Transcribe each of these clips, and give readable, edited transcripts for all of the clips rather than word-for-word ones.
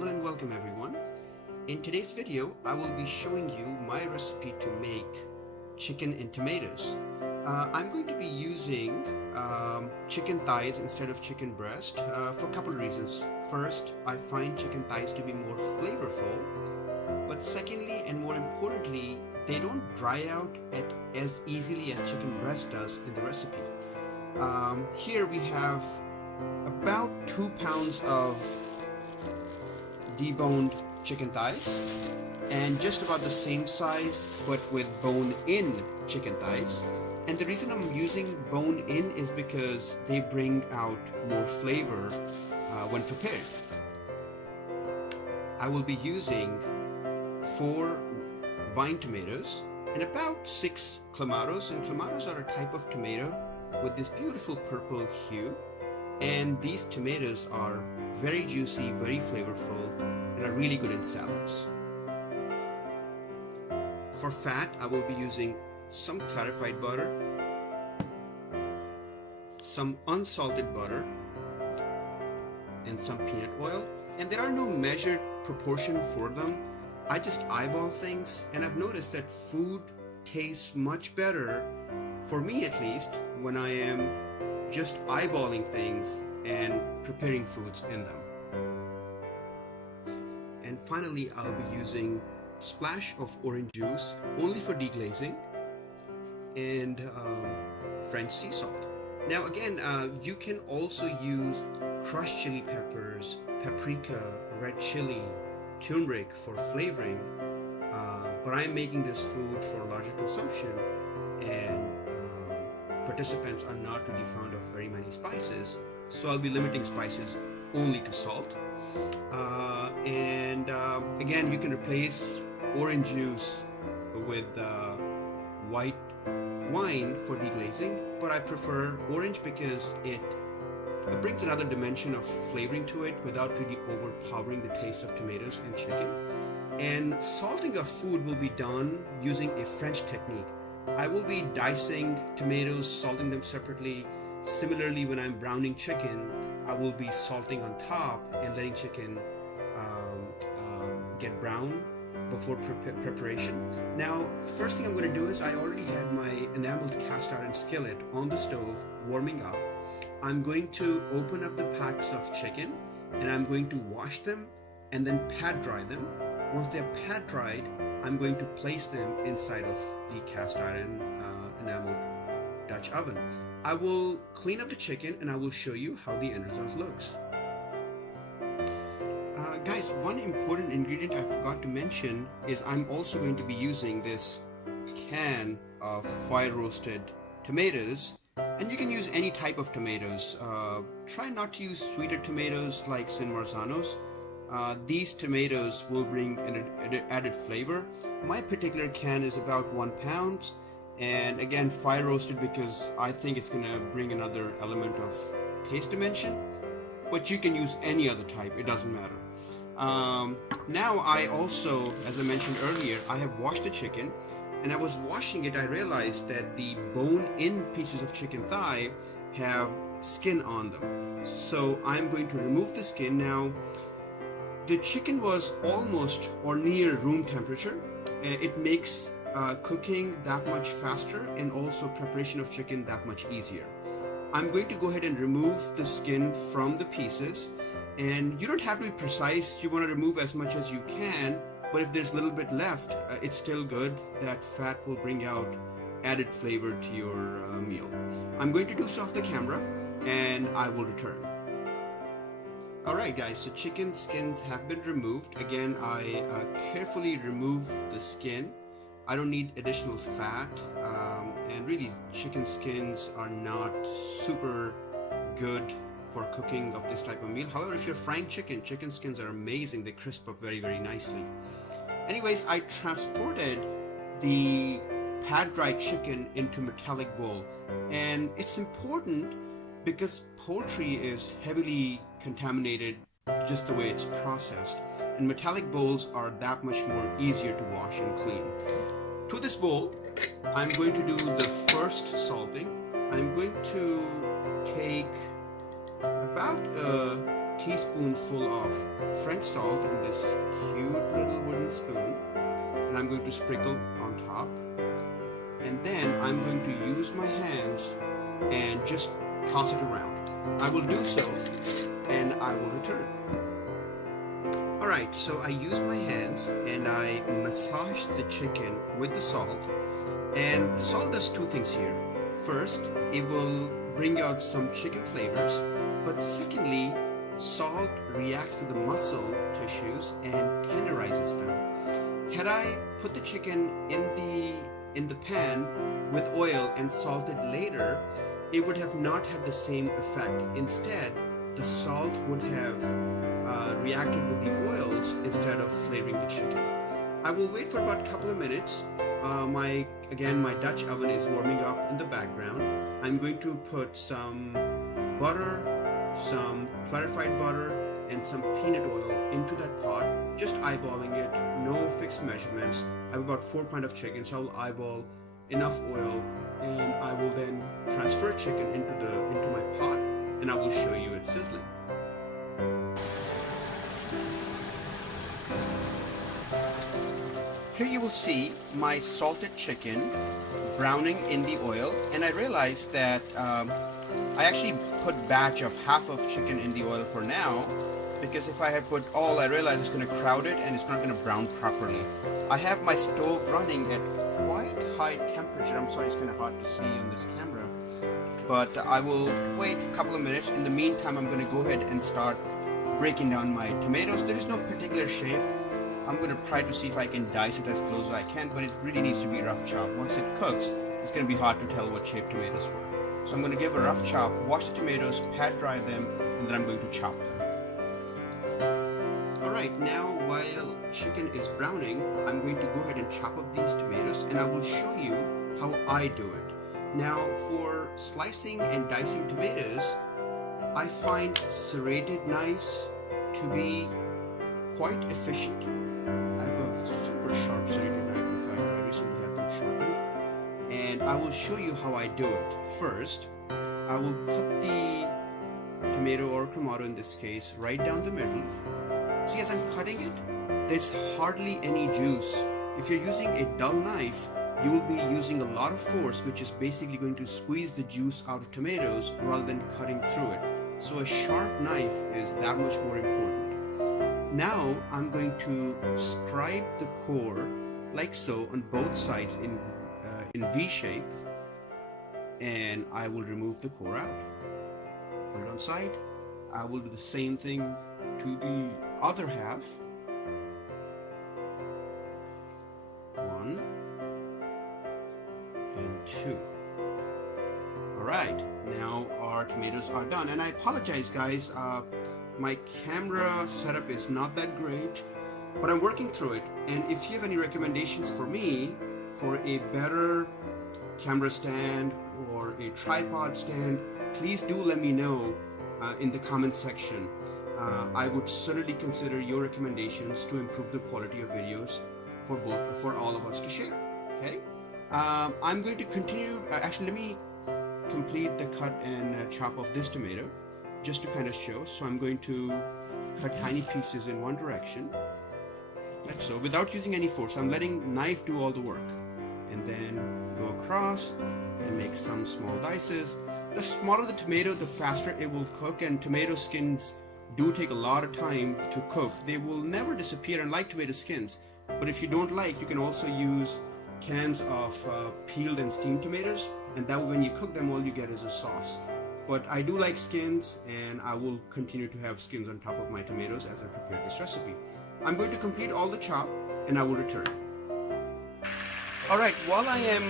Hello and welcome everyone. In today's video, I will be showing you my recipe to make chicken and tomatoes. I'm going to be using chicken thighs instead of chicken breast for a couple of reasons. First, I find chicken thighs to be more flavorful, but secondly and more importantly, they don't dry out as easily as chicken breast does in the recipe. Here we have about 2 pounds of deboned chicken thighs and just about the same size but with bone-in chicken thighs. And the reason I'm using bone-in is because they bring out more flavor when prepared. I will be using 4 vine tomatoes and about 6 clamatos, and clamatos are a type of tomato with this beautiful purple hue, and these tomatoes are very juicy, very flavorful, and are really good in salads. For fat, I will be using some clarified butter, some unsalted butter, and some peanut oil. And there are no measured proportion for them. I just eyeball things, and I've noticed that food tastes much better, for me at least, when I am just eyeballing things and preparing foods in them. And finally, I'll be using a splash of orange juice only for deglazing, and French sea salt. Now again, you can also use crushed chili peppers, paprika, red chili, turmeric for flavoring, but I'm making this food for larger consumption, and participants are not really fond of very many spices, so I'll be limiting spices only to salt. Again, you can replace orange juice with white wine for deglazing, but I prefer orange because it brings another dimension of flavoring to it without really overpowering the taste of tomatoes and chicken. And salting of food will be done using a French technique. I will be dicing tomatoes, salting them separately. Similarly, when I'm browning chicken, I will be salting on top and letting chicken get brown before preparation. Now, first thing I'm going to do is I already had my enameled cast iron skillet on the stove warming up. I'm going to open up the packs of chicken and I'm going to wash them and then pat dry them. Once they're pat dried, I'm going to place them inside of the cast iron enameled Dutch oven. I will clean up the chicken and I will show you how the end result looks. Guys, one important ingredient I forgot to mention is I'm also going to be using this can of fire roasted tomatoes, and you can use any type of tomatoes. Try not to use sweeter tomatoes like San Marzanos. These tomatoes will bring an added flavor. My particular can is about 1 pound, and again, fire roasted because I think it's going to bring another element of taste dimension, but you can use any other type, it doesn't matter. Now I also, as I mentioned earlier, I have washed the chicken, and I was washing it, I realized that the bone-in pieces of chicken thigh have skin on them. So I'm going to remove the skin. Now, the chicken was almost or near room temperature. It makes cooking that much faster and also preparation of chicken that much easier. I'm going to go ahead and remove the skin from the pieces, and you don't have to be precise. You want to remove as much as you can, but if there's a little bit left, it's still good. That fat will bring out added flavor to your meal. I'm going to do so off the camera and I will return. Alright guys, so chicken skins have been removed. Again, I carefully remove the skin. I don't need additional fat, and really chicken skins are not super good for cooking of this type of meal. However, if you're frying chicken, chicken skins are amazing. They crisp up very, very nicely. Anyways, I transported the pat dried chicken into metallic bowl, and it's important because poultry is heavily contaminated just the way it's processed, and metallic bowls are that much more easier to wash and clean. To this bowl, I'm going to do the first salting. I'm going to take about a teaspoonful of French salt in this cute little wooden spoon, and I'm going to sprinkle on top. And then I'm going to use my hands and just toss it around. I will do so, and I will return. Alright, so I use my hands and I massage the chicken with the salt. And salt does two things here. First, it will bring out some chicken flavors, but secondly, salt reacts with the muscle tissues and tenderizes them. Had I put the chicken in the pan with oil and salted later, it would have not had the same effect. Instead, the salt would have reacted with the oils instead of flavoring the chicken. I will wait for about a couple of minutes. My Dutch oven is warming up in the background. I'm going to put some butter, some clarified butter, and some peanut oil into that pot, just eyeballing it, no fixed measurements. I have about 4 pints of chicken, so I'll eyeball enough oil, and I will then transfer chicken into my pot, and I will show you it sizzling. Here you will see my salted chicken browning in the oil, and I realized that I actually put batch of half of chicken in the oil for now, because if I had put all, I realized it's going to crowd it and it's not going to brown properly. I have my stove running at quite high temperature. I'm sorry, it's kind of hard to see on this camera, but I will wait a couple of minutes. In the meantime, I'm going to go ahead and start breaking down my tomatoes. There is no particular shape. I'm going to try to see if I can dice it as close as I can, but it really needs to be rough chop. Once it cooks, it's going to be hard to tell what shape tomatoes were. So I'm going to give a rough chop, wash the tomatoes, pat dry them, and then I'm going to chop them. Alright, now while chicken is browning, I'm going to go ahead and chop up these tomatoes, and I will show you how I do it. Now, for slicing and dicing tomatoes, I find serrated knives to be quite efficient. I have a super sharp serrated knife. In fact, I recently had them sharpened, and I will show you how I do it. First, I will cut the tomato or clamato in this case right down the middle. See, as I'm cutting it, there's hardly any juice. If you're using a dull knife, you will be using a lot of force, which is basically going to squeeze the juice out of tomatoes rather than cutting through it. So a sharp knife is that much more important. Now I'm going to scribe the core like so on both sides in V shape, and I will remove the core out. Put it on side. I will do the same thing to the other half. 1 and 2. Alright, now our tomatoes are done, and I apologize guys, my camera setup is not that great, but I'm working through it. And if you have any recommendations for me for a better camera stand or a tripod stand, please do let me know in the comment section. I would certainly consider your recommendations to improve the quality of videos for all of us to share. Okay, I'm going to continue. Actually, let me complete the cut and chop of this tomato just to kind of show. So I'm going to cut tiny pieces in one direction, like so, without using any force. I'm letting knife do all the work, and then go across and make some small dices. The smaller the tomato, the faster it will cook, and tomato skins do take a lot of time to cook. They will never disappear, unlike tomato skins. But if you don't like, you can also use cans of peeled and steamed tomatoes, and that when you cook them, all you get is a sauce. But I do like skins, and I will continue to have skins on top of my tomatoes as I prepare this recipe. I'm going to complete all the chop, and I will return. Alright, while I am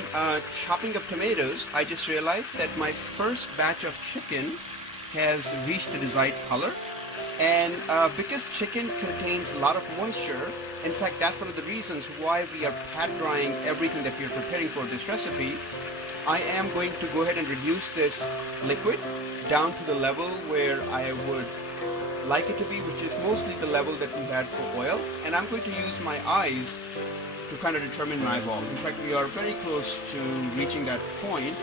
chopping up tomatoes, I just realized that my first batch of chicken has reached the desired color. And because chicken contains a lot of moisture, in fact that's one of the reasons why we are pat drying everything that we are preparing for this recipe, I am going to go ahead and reduce this liquid down to the level where I would like it to be, which is mostly the level that we had for oil. And I'm going to use my eyes to kind of determine an eyeball. In fact, we are very close to reaching that point.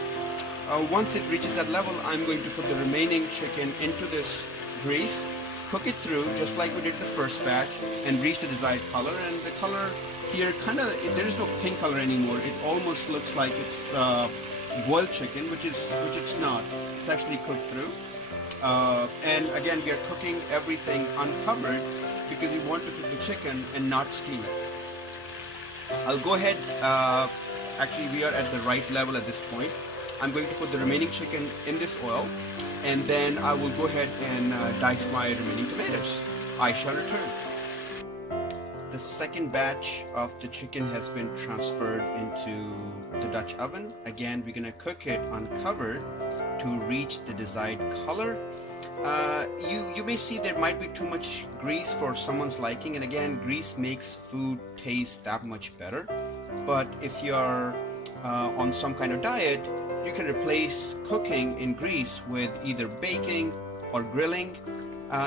Once it reaches that level, I'm going to put the remaining chicken into this grease, cook it through just like we did the first batch and reach the desired color. And the color here there is no pink color anymore. It almost looks like it's boiled chicken, which it's not. It's actually cooked through. And again, we are cooking everything uncovered because we want to cook the chicken and not steam it. I'll go ahead, actually we are at the right level at this point. I'm going to put the remaining chicken in this oil, and then I will go ahead and dice my remaining tomatoes. I shall return. The second batch of the chicken has been transferred into the Dutch oven. Again, we're gonna cook it uncovered to reach the desired color. You may see there might be too much grease for someone's liking, and again, grease makes food taste that much better. But if you're on some kind of diet, you can replace cooking in grease with either baking or grilling.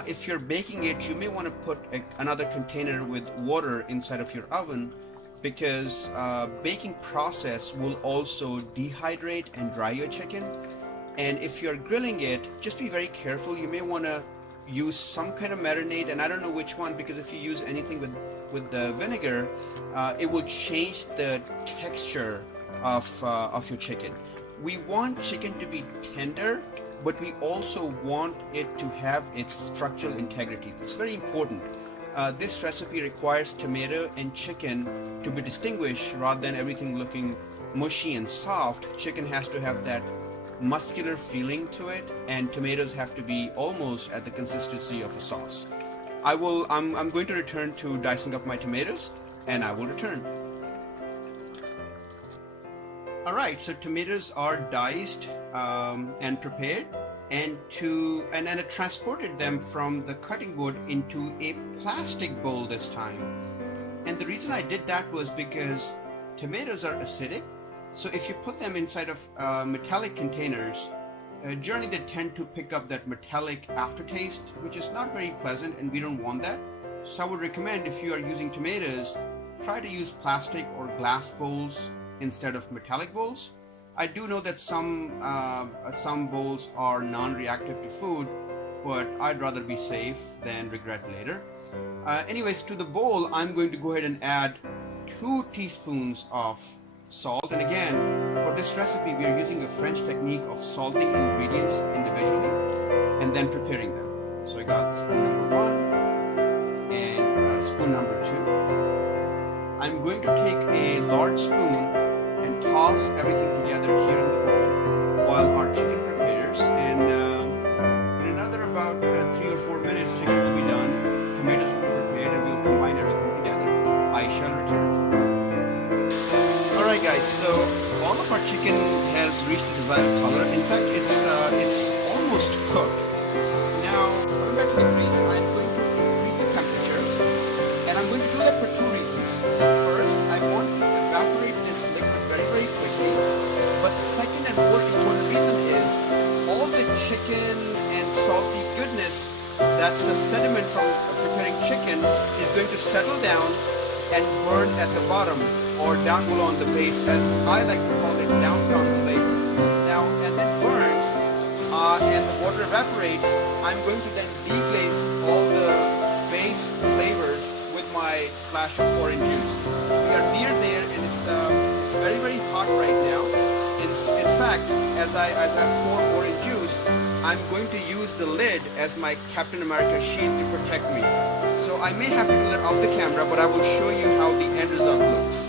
If you're baking it, you may want to put another container with water inside of your oven, because baking process will also dehydrate and dry your chicken. And if you're grilling it, just be very careful. You may want to use some kind of marinade, and I don't know which one, because if you use anything with the vinegar, it will change the texture of your chicken. We want chicken to be tender, but we also want it to have its structural integrity. It's very important. This recipe requires tomato and chicken to be distinguished rather than everything looking mushy and soft. Chicken has to have that muscular feeling to it, and tomatoes have to be almost at the consistency of a sauce. I'm going to return to dicing up my tomatoes, and I will return. Alright, so tomatoes are diced and prepared, and I transported them from the cutting board into a plastic bowl this time. And the reason I did that was because tomatoes are acidic, so if you put them inside of metallic containers, generally they tend to pick up that metallic aftertaste, which is not very pleasant, and we don't want that. So I would recommend, if you are using tomatoes, try to use plastic or glass bowls instead of metallic bowls. I do know that some bowls are non-reactive to food, but I'd rather be safe than regret later. Anyways, to the bowl, I'm going to go ahead and add 2 teaspoons of salt. And again, for this recipe, we are using a French technique of salting ingredients individually and then preparing them. So I got spoon number 1 and spoon number 2. I'm going to take a large spoon and toss everything together here in the bowl while our chicken prepares, and in another about 3 or 4 minutes chicken will be done, tomatoes will be prepared, and we'll combine everything together. I shall return. Alright guys, so all of our chicken has reached the desired color. In fact, it's almost cooked. Now, going back to the grease, I'm going to increase the temperature, and I'm going to do that for 2 reasons. First, I want to evaporate this liquid very, very quickly. But second and more important reason is all the chicken and salty goodness that's a sediment from preparing chicken is going to settle down and burn at the bottom or down below on the base, as I like to call it, downtown flavor. Now, as it burns and the water evaporates, I'm going to then deglaze all the base flavors with my splash of orange juice. We are near there, and it's very, very hot right now. In fact, as I pour orange juice, I'm going to use the lid as my Captain America shield to protect me. So I may have to do that off the camera, but I will show you how the end result looks.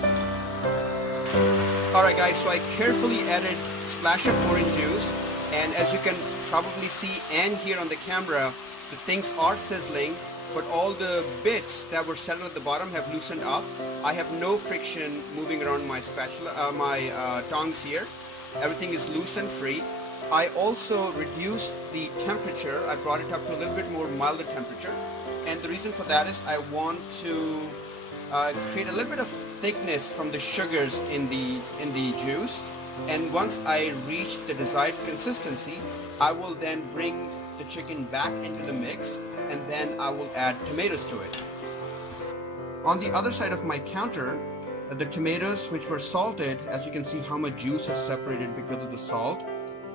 Alright guys, so I carefully added a splash of orange juice, and as you can probably see and hear on the camera, the things are sizzling, but all the bits that were settled at the bottom have loosened up. I have no friction moving around my spatula, my tongs here. Everything is loose and free. I also reduced the temperature. I brought it up to a little bit more milder temperature, and the reason for that is I want to create a little bit of thickness from the sugars in the juice. And once I reach the desired consistency, I will then bring the chicken back into the mix, and then I will add tomatoes to it. On the other side of my counter, the tomatoes which were salted, as you can see how much juice has separated because of the salt,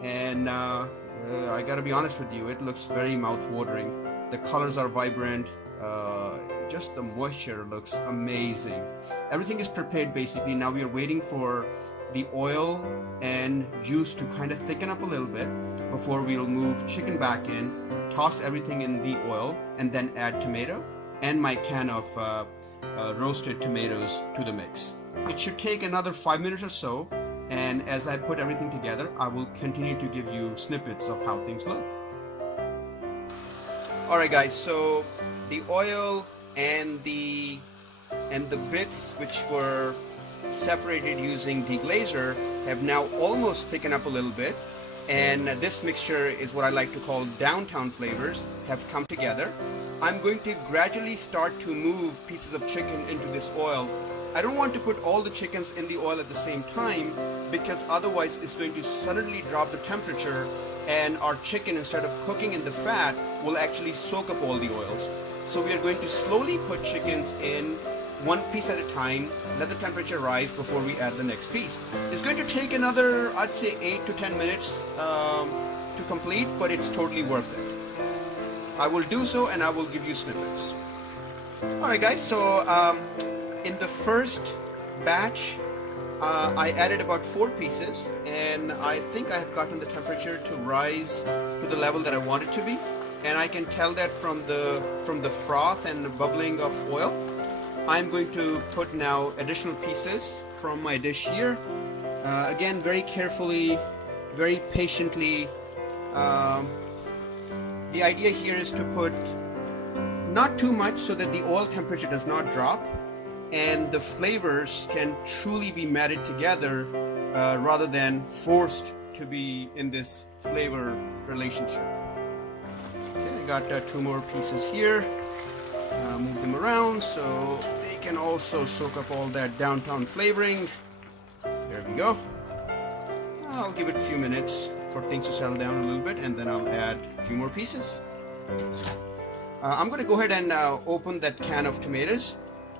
and I gotta be honest with you, it looks very mouth-watering. The colors are vibrant. Just the moisture looks amazing. Everything is prepared basically. Now we are waiting for the oil and juice to kind of thicken up a little bit before we'll move chicken back in, toss everything in the oil, and then add tomato and my can of roasted tomatoes to the mix. It should take another 5 minutes or so, and as I put everything together, I will continue to give you snippets of how things look. Alright guys, so the oil and the bits which were separated using deglazer have now almost thickened up a little bit, and this mixture is what I like to call downtown flavors have come together. I'm going to gradually start to move pieces of chicken into this oil. I don't want to put all the chickens in the oil at the same time, because otherwise it's going to suddenly drop the temperature and our chicken, instead of cooking in the fat, will actually soak up all the oils. So we are going to slowly put chickens in one piece at a time, let the temperature rise before we add the next piece. It's going to take another, I'd say 8 to 10 minutes to complete, but it's totally worth it. I will do so and I will give you snippets. Alright guys, so in the first batch, I added about 4 pieces, and I think I have gotten the temperature to rise to the level that I want it to be, and I can tell that from the froth and bubbling of oil. I'm going to put now additional pieces from my dish here. Again, very carefully, very patiently. The idea here is to put not too much so that the oil temperature does not drop and the flavors can truly be matted together rather than forced to be in this flavor relationship. Okay, I got 2 more pieces here. Move them around so they can also soak up all that downtown flavoring. There we go. I'll give it a few minutes for things to settle down a little bit, and then I'll add a few more pieces. I'm going to go ahead and open that can of tomatoes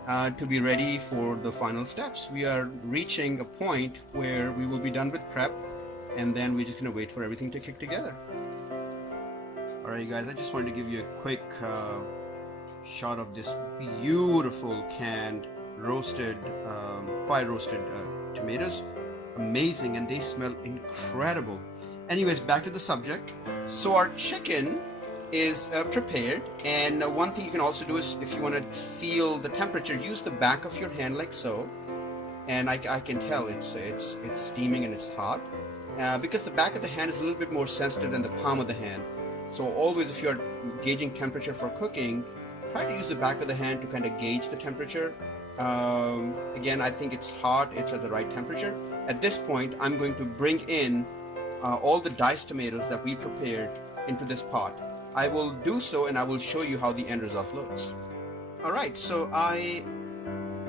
to be ready for the final steps. We are reaching a point where we will be done with prep, and then we're just going to wait for everything to kick together. Alright you guys, I just wanted to give you a quick shot of this beautiful canned roasted, roasted tomatoes. Amazing, and they smell incredible. Anyways, back to the subject. So our chicken is prepared, and one thing you can also do is, if you want to feel the temperature, use the back of your hand like so, and I can tell it's steaming and it's hot, because the back of the hand is a little bit more sensitive than the palm of the hand. So always, if you're gauging temperature for cooking, try to use the back of the hand to kind of gauge the temperature. Again, I think it's hot, it's at the right temperature. At this point, I'm going to bring in all the diced tomatoes that we prepared into this pot. I will do so, and I will show you how the end result looks. Alright, so I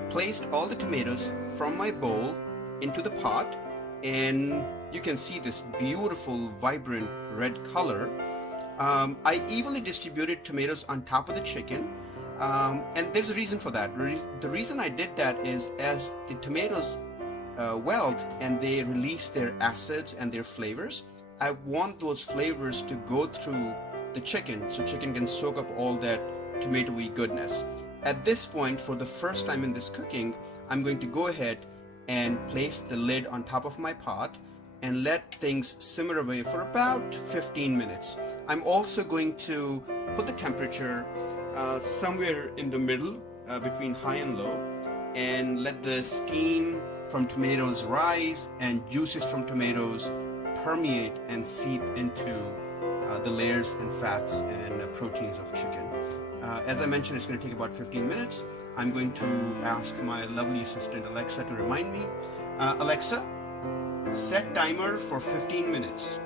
placed all the tomatoes from my bowl into the pot, and you can see this beautiful vibrant red color. I evenly distributed tomatoes on top of the chicken, and there's a reason for that. The reason I did that is, as the tomatoes weld and they release their acids and their flavors, I want those flavors to go through the chicken so chicken can soak up all that tomatoey goodness. At this point, for the first time in this cooking, I'm going to go ahead and place the lid on top of my pot and let things simmer away for about 15 minutes. I'm also going to put the temperature somewhere in the middle, between high and low, and let the steam from tomatoes rise and juices from tomatoes permeate and seep into the layers and fats and proteins of chicken. As I mentioned, it's going to take about 15 minutes. I'm going to ask my lovely assistant Alexa to remind me. Alexa, set timer for 15 minutes.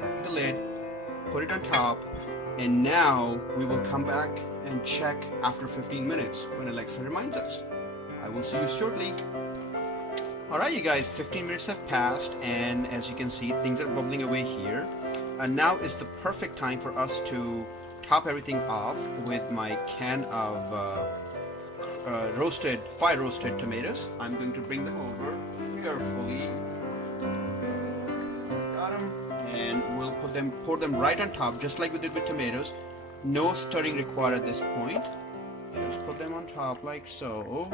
Back the lid, put it on top, and now we will come back and check after 15 minutes when Alexa reminds us. I will see you shortly. Alright you guys, 15 minutes have passed, and as you can see, things are bubbling away here. And now is the perfect time for us to top everything off with my can of fire roasted tomatoes. I'm going to bring them over carefully. Got them, and we'll we'll pour them right on top, just like we did with tomatoes. No stirring required at this point. Just put them on top like so.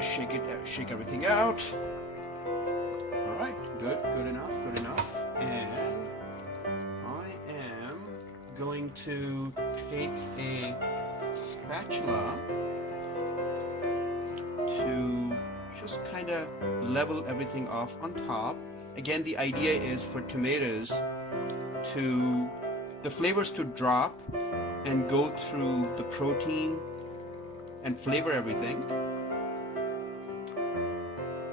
Shake everything out. All right, good enough. And I am going to take a spatula to just kind of level everything off on top. Again, the idea is for tomatoes the flavors to drop and go through the protein and flavor everything.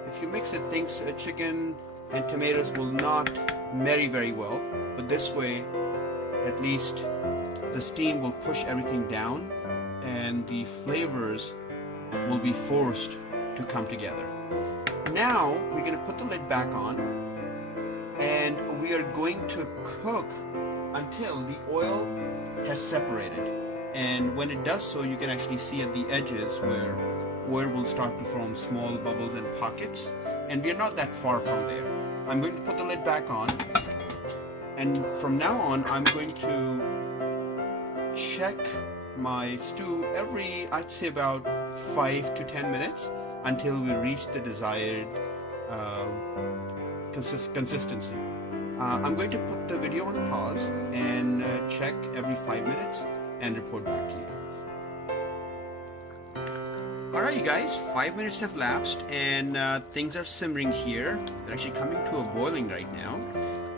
If you mix it, things chicken and tomatoes will not marry very well, but this way at least the steam will push everything down and the flavors will be forced to come together. Now we're going to put the lid back on and we are going to cook until the oil has separated. And when it does so, you can actually see at the edges where oil will start to form small bubbles and pockets, and we're not that far from there. I'm going to put the lid back on, and from now on I'm going to check my stew every, I'd say, about 5 to 10 minutes until we reach the desired consistency. I'm going to put the video on pause and check every 5 minutes and report back to you. Alright you guys, 5 minutes have lapsed and things are simmering here. They're actually coming to a boiling right now.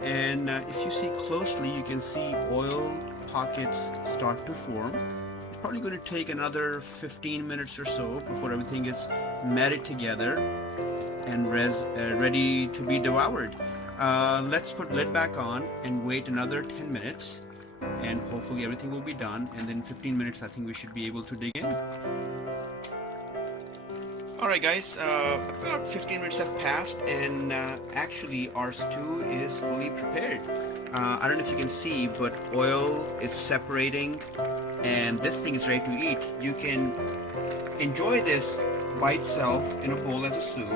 And if you see closely, you can see oil pockets start to form. It's probably going to take another 15 minutes or so before everything is matted together and ready to be devoured. Let's put lid back on and wait another 10 minutes and hopefully everything will be done, and then 15 minutes I think we should be able to dig in. Alright guys, about 15 minutes have passed and actually our stew is fully prepared. I don't know if you can see, but oil is separating and this thing is ready to eat. You can enjoy this by itself in a bowl as a soup,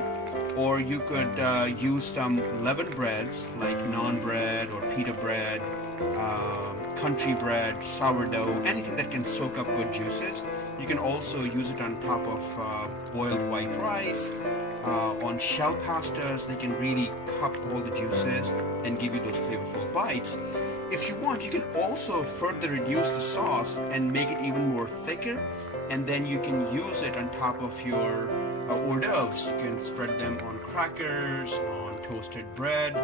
or you could use some leavened breads like naan bread or pita bread, country bread, sourdough, anything that can soak up good juices. You can also use it on top of boiled white rice, on shell pastas. They can really cup all the juices and give you those flavorful bites. If you want, you can also further reduce the sauce and make it even more thicker, and then you can use it on top of your hors d'oeuvres. You can spread them on crackers, on toasted bread,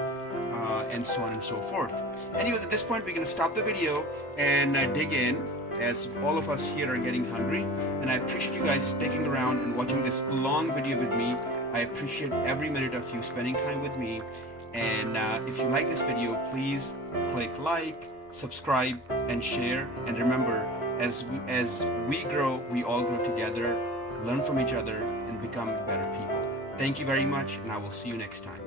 and so on and so forth. Anyways, at this point we're going to stop the video and dig in, as all of us here are getting hungry, and I appreciate you guys sticking around and watching this long video with me. I appreciate every minute of you spending time with me, and if you like this video, please click like, subscribe, and share. And remember, as we grow, we all grow together, learn from each other, and become better people. Thank you very much, and I will see you next time.